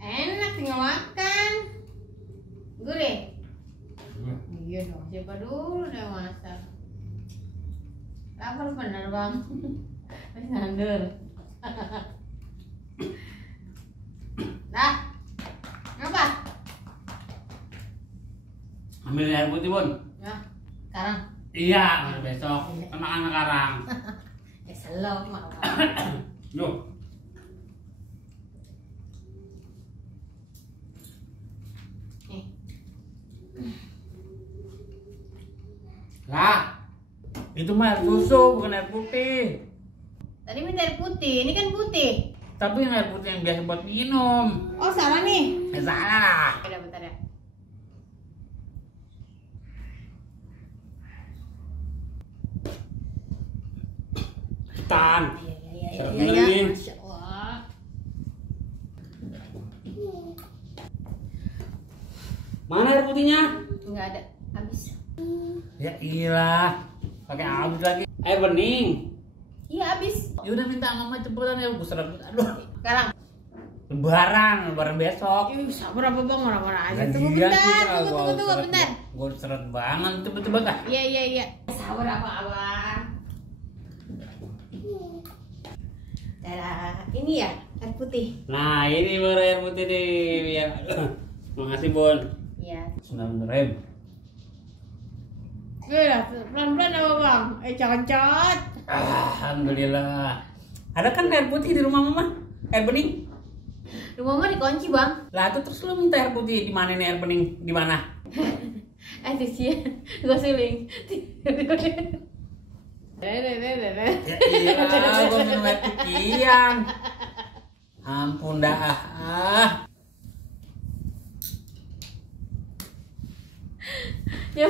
Enak tinggal makan. Gurih. Iya dong, siapa dulu udah masak. Lapar bener bang. Masih nandur. Dah. Apa? Ambil air putih bun. Ya, sekarang. Iya, besok. Makan sekarang. Slow mau. Yuk. Nih. Lah, itu mah air susu bukan air putih. Tadi minta air putih, ini kan putih. Tapi yang air putih yang biasa buat minum. Oh salah nih. Salah lah. Udah bentar ya. Tan. Iya. Masya Allah. Mana air putihnya? Enggak ada, habis. Ya iyalah. Pakai habis lagi. Air bening. Iya habis. Ya udah minta mama cepetan ya, gue seret. Aduh. Sekarang. Lebaran besok. Ih, sabar apa bang, marah-marah aja. Gantian Tunggu sih bentar, lah, tunggu bentar. Gue seret banget, cepet-cepet lah. Iya. Sabar apa abang. Dadah, ini ya air putih. Nah ini baru air putih nih ya. Makasih Bon. Iya. Bismillahirrahmanirrahim. Udah, pelan-pelan apa bang? Cocot. Alhamdulillah. Ada kan air putih di rumah mama? Air bening? Rumah mama dikunci bang. Lah tuh terus lo minta air putih di mana nih air bening? Di mana? Itu sih, gue suling. Ya iya, gue minum air pikian. Ampun dah. Ya.